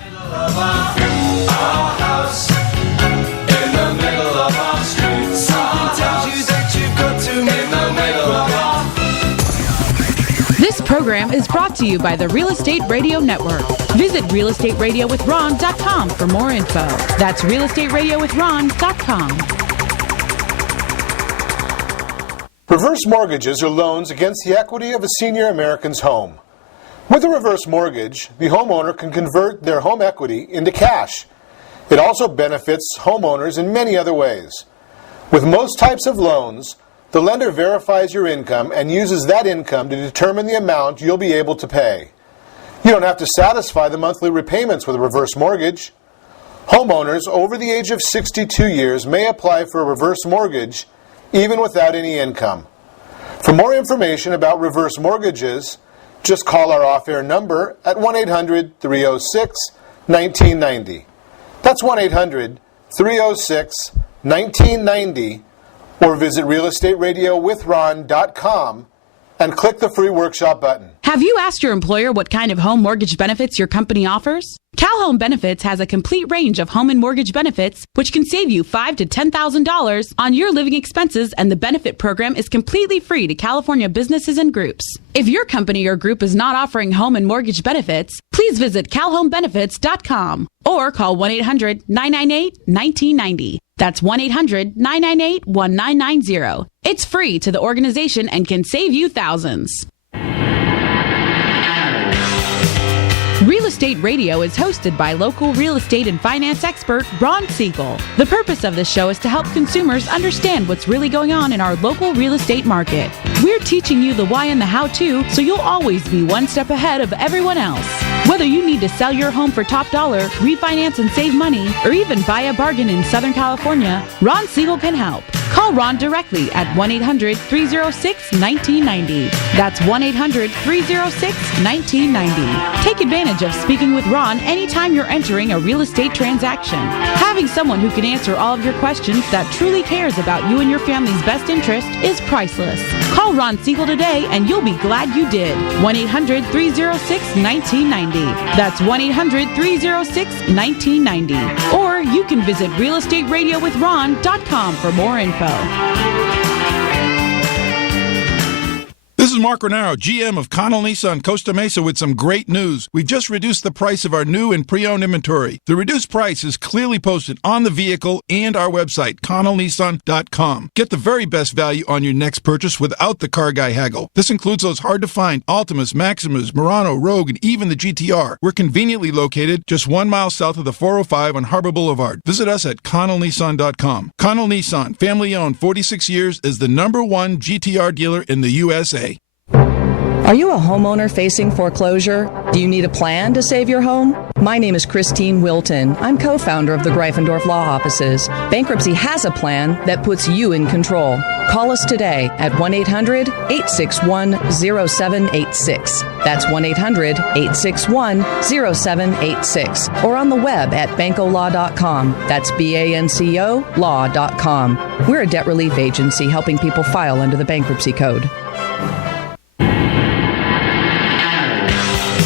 This program is brought to you by the Real Estate Radio Network. Visit realestateradio.com for more info. That's realestateradio.com. Reverse mortgages are loans against the equity of a senior American's home. With a reverse mortgage, the homeowner can convert their home equity into cash. It also benefits homeowners in many other ways. With most types of loans, the lender verifies your income and uses that income to determine the amount you'll be able to pay. You don't have to satisfy the monthly repayments with a reverse mortgage. Homeowners over the age of 62 years may apply for a reverse mortgage even without any income. For more information about reverse mortgages, just call our off-air number at 1-800-306-1990. That's 1-800-306-1990. Or visit realestateradio.com and click the free workshop button. Have you asked your employer what kind of home mortgage benefits your company offers? Cal Home Benefits has a complete range of home and mortgage benefits, which can save you $5,000 to $10,000 on your living expenses, and the benefit program is completely free to California businesses and groups. If your company or group is not offering home and mortgage benefits, please visit calhomebenefits.com or call 1-800-998-1990. That's 1-800-998-1990. It's free to the organization and can save you thousands. Real Estate Radio is hosted by local real estate and finance expert Ron Siegel. The purpose of this show is to help consumers understand what's really going on in our local real estate market. We're teaching you the why and the how-to, so you'll always be one step ahead of everyone else. Whether you need to sell your home for top dollar, refinance and save money, or even buy a bargain in Southern California, Ron Siegel can help. Call Ron directly at 1-800-306-1990. That's 1-800-306-1990. Take advantage of speaking with Ron anytime you're entering a real estate transaction. Having someone who can answer all of your questions that truly cares about you and your family's best interest is priceless. Call Ron Siegel today and you'll be glad you did. 1-800-306-1990. That's 1-800-306-1990. Or you can visit realestateradio.com for more info. This is Mark Renaro, GM of Connell Nissan Costa Mesa with some great news. We've just reduced the price of our new and pre-owned inventory. The reduced price is clearly posted on the vehicle and our website, ConnellNissan.com. Get the very best value on your next purchase without the car guy haggle. This includes those hard-to-find Altimas, Maximas, Murano, Rogue, and even the GTR. We're conveniently located just 1 mile south of the 405 on Harbor Boulevard. Visit us at ConnellNissan.com. Connell Nissan, family-owned, 46 years, is the #1 GTR dealer in the USA. Are you a homeowner facing foreclosure? Do you need a plan to save your home? My name is Christine Wilton. I'm co-founder of the Greifendorf Law Offices. Bankruptcy has a plan that puts you in control. Call us today at 1-800-861-0786. That's 1-800-861-0786. Or on the web at bancolaw.com. That's BANCO law.com. We're a debt relief agency helping people file under the bankruptcy code.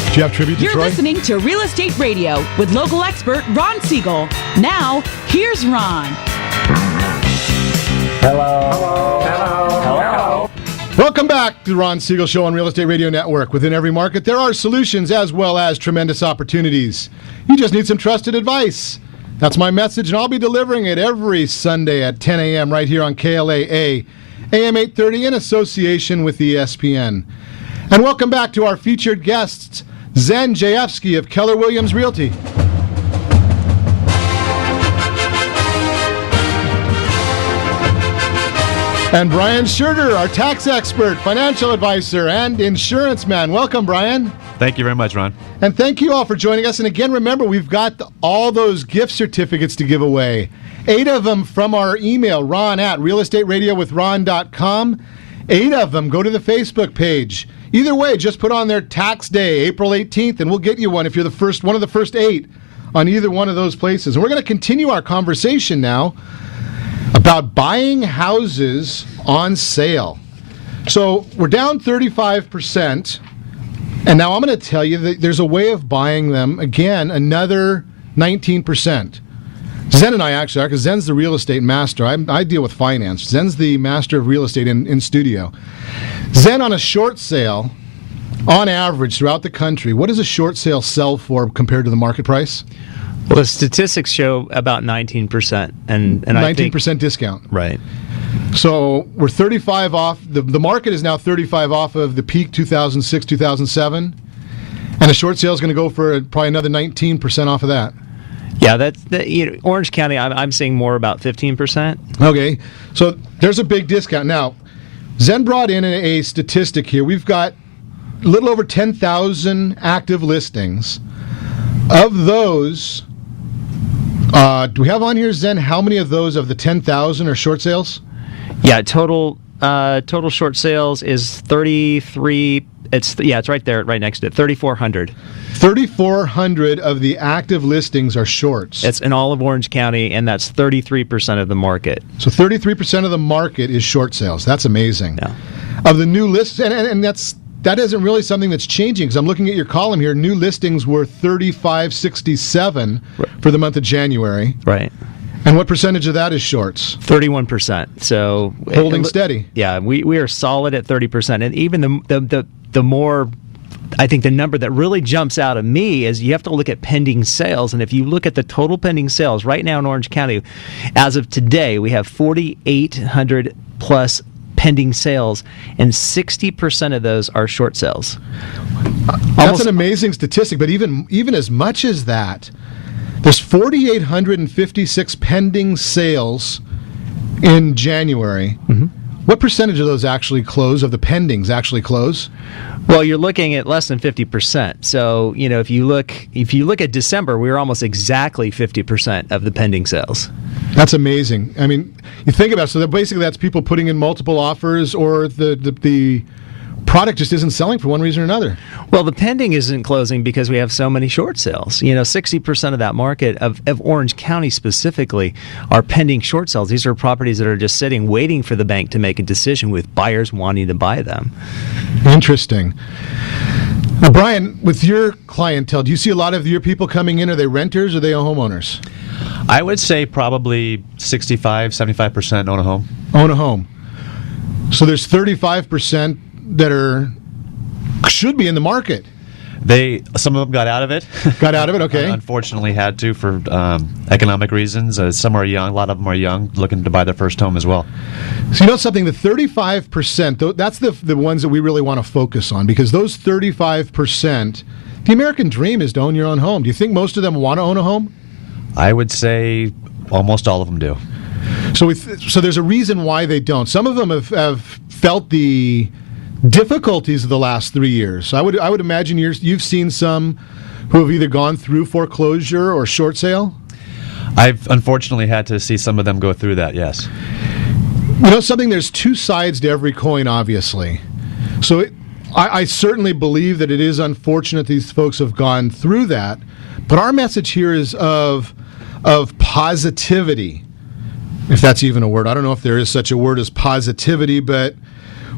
Do you have tribute to You're Troy? listening to Real Estate Radio with local expert Ron Siegel. Now, here's Ron. Hello. Welcome back to the Ron Siegel Show on Real Estate Radio Network. Within every market, there are solutions as well as tremendous opportunities. You just need some trusted advice. That's my message, and I'll be delivering it every Sunday at 10 a.m. right here on KLAA, AM 830 in association with ESPN. And welcome back to our featured guests, Ziejewski of Keller Williams Realty. And Bryan Schurter, our tax expert, financial advisor, and insurance man. Welcome, Bryan. Thank you very much, Ron. And thank you all for joining us. And again, remember, we've got all those gift certificates to give away. 8 of them from our email, ron@realestateradio.com. 8 of them go to the Facebook page. Either way, just put on there tax day, April 18th, and we'll get you one if you're the first, one of the first 8 on either one of those places. And we're going to continue our conversation now about buying houses on sale. So we're down 35%, and now I'm going to tell you that there's a way of buying them, again, another 19%. Zen and I actually are, because Zen's the real estate master. I deal with finance. Zen's the master of real estate in studio. Zen, on a short sale, on average throughout the country, what does a short sale sell for compared to the market price? Well, the statistics show about 19%. And 19% discount. Right. So we're 35 off. The market is now 35 off of the peak 2006, 2007. And a short sale is going to go for probably another 19% off of that. Yeah, Orange County, I'm seeing more about 15%. Okay, so there's a big discount. Now, Zen brought in a statistic here. We've got a little over 10,000 active listings. Of those, do we have on here, Zen, how many of those of the 10,000 are short sales? Yeah, total short sales is 33. It's right there, right next to it, 3,400. 3,400 of the active listings are shorts. It's in all of Orange County, and that's 33% of the market. So 33% of the market is short sales. That's amazing. Yeah. Of the new lists, and that isn't really something that's changing, because I'm looking at your column here. New listings were 3,567 for the month of January. Right. And what percentage of that is shorts? 31%. So holding steady. Yeah, we are solid at 30%, and even the more, I think the number that really jumps out at me is you have to look at pending sales. And if you look at the total pending sales right now in Orange County, as of today, we have 4,800 plus pending sales, and 60% of those are short sales. That's an amazing statistic, but even as much as that, there's 4,856 pending sales in January. Mm-hmm. What percentage of those actually close, of the pendings actually close? Well, you're looking at less than 50%. So, if you look at December, we were almost exactly 50% of the pending sales. That's amazing. I mean, you think about it, so basically that's people putting in multiple offers, or the product just isn't selling for one reason or another. Well, the pending isn't closing because we have so many short sales. 60% of that market of Orange County specifically are pending short sales. These are properties that are just sitting, waiting for the bank to make a decision, with buyers wanting to buy them. Interesting. Now, Bryan, with your clientele, do you see a lot of your people coming in? Are they renters or are they homeowners? I would say probably 65-75% own a home. Own a home. So there's 35% that should be in the market. Some of them got out of it. Got out of it, okay. Unfortunately had to for economic reasons. Some are young, a lot of them are young, looking to buy their first home as well. So something, the 35%, that's the ones that we really want to focus on, because those 35%, the American dream is to own your own home. Do you think most of them want to own a home? I would say almost all of them do. So there's a reason why they don't. Some of them have felt the difficulties of the last 3 years. I would imagine you've seen some who have either gone through foreclosure or short sale. I've unfortunately had to see some of them go through that, yes. Something, there's two sides to every coin, obviously. So I certainly believe that it is unfortunate these folks have gone through that, but our message here is of positivity, if that's even a word. I don't know if there is such a word as positivity, but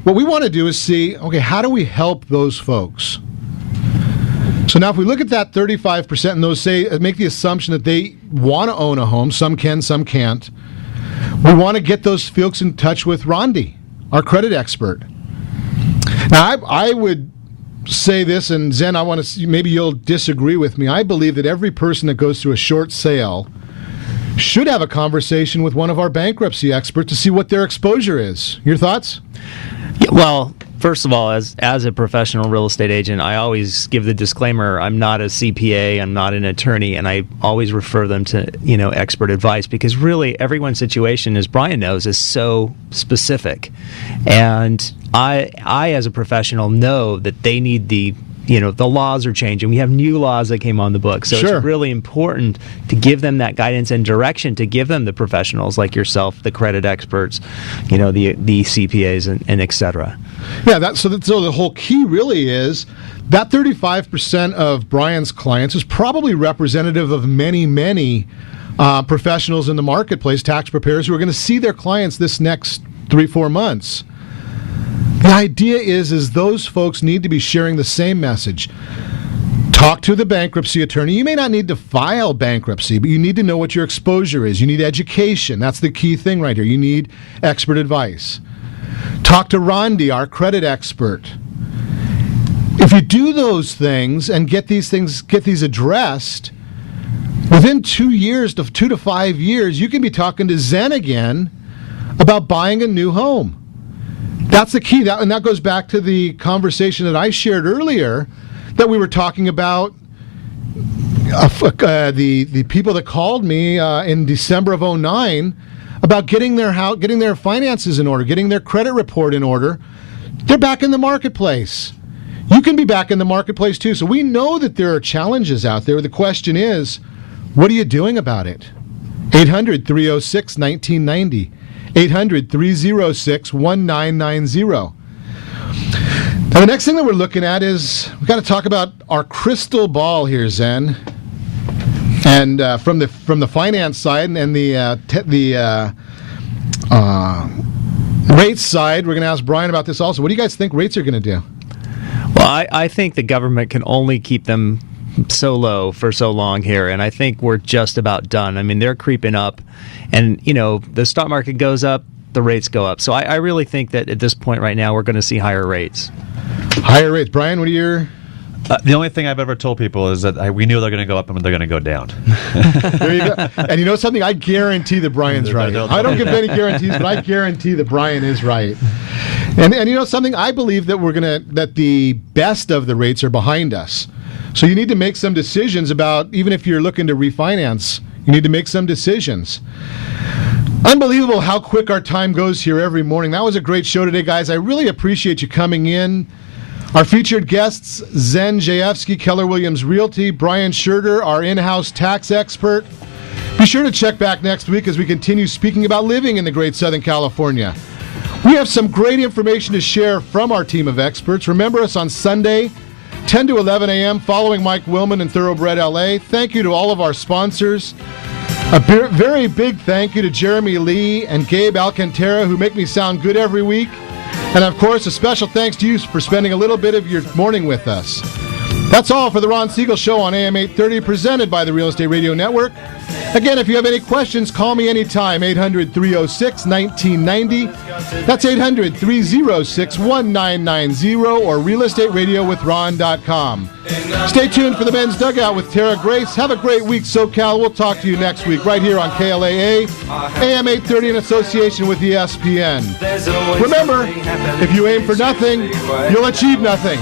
what we want to do is see, okay, how do we help those folks? So now if we look at that 35% and those make the assumption that they want to own a home, some can, some can't, we want to get those folks in touch with Rondi, our credit expert. Now, I would say this, and Zen, I want to, maybe you'll disagree with me. I believe that every person that goes through a short sale should have a conversation with one of our bankruptcy experts to see what their exposure is. Your thoughts? Well, first of all, as a professional real estate agent, I always give the disclaimer: I'm not a CPA, I'm not an attorney, and I always refer them to expert advice, because really everyone's situation, as Bryan knows, is so specific. And I as a professional know that they need the laws are changing. We have new laws that came on the book. So Sure. It's really important to give them that guidance and direction, to give them the professionals like yourself, the credit experts, the CPAs and et cetera. Yeah, so the whole key really is that 35% of Bryan's clients is probably representative of many, many professionals in the marketplace, tax preparers, who are going to see their clients this next 3-4 months. The idea is those folks need to be sharing the same message. Talk to the bankruptcy attorney. You may not need to file bankruptcy, but you need to know what your exposure is. You need education. That's the key thing right here. You need expert advice. Talk to Rondi, our credit expert. If you do those things and get these addressed, within 2 years, 2 to 5 years, you can be talking to Zen again about buying a new home. That's the key, and that goes back to the conversation that I shared earlier, that we were talking about the people that called me in December of 2009 about getting their finances in order, getting their credit report in order. They're back in the marketplace. You can be back in the marketplace too. So we know that there are challenges out there. The question is, what are you doing about it? 800-306-1990. 800-306-1990. Now, the next thing that we're looking at is we've got to talk about our crystal ball here, Zen. And from the finance side and the rates side, we're going to ask Bryan about this also. What do you guys think rates are going to do? Well, I think the government can only keep them so low for so long here, and I think we're just about done. I mean, they're creeping up, and the stock market goes up, the rates go up. So I really think that at this point right now we're going to see higher rates. Higher rates. Bryan, what are your... The only thing I've ever told people is that we knew they're going to go up and they're going to go down. There you go. And you know something? I guarantee that Bryan's right. I don't give any guarantees, but I guarantee that Bryan is right. And you know something? I believe that that the best of the rates are behind us. So you need to make some decisions about, even if you're looking to refinance, you need to make some decisions. Unbelievable how quick our time goes here every morning. That was a great show today, guys. I really appreciate you coming in. Our featured guests, Ziejewski, Keller Williams Realty, Bryan Schurter, our in-house tax expert. Be sure to check back next week as we continue speaking about living in the great Southern California. We have some great information to share from our team of experts. Remember us on Sunday, 10 to 11 a.m., following Mike Willman and Thoroughbred LA. Thank you to all of our sponsors. A very big thank you to Jeremy Lee and Gabe Alcantara, who make me sound good every week. And, of course, a special thanks to you for spending a little bit of your morning with us. That's all for the Ron Siegel Show on AM 830, presented by the Real Estate Radio Network. Again, if you have any questions, call me anytime, 800-306-1990. That's 800-306-1990 or realestateradio.com. Stay tuned for the Men's Dugout with Tara Grace. Have a great week, SoCal. We'll talk to you next week right here on KLAA, AM 830 in association with ESPN. Remember, if you aim for nothing, you'll achieve nothing.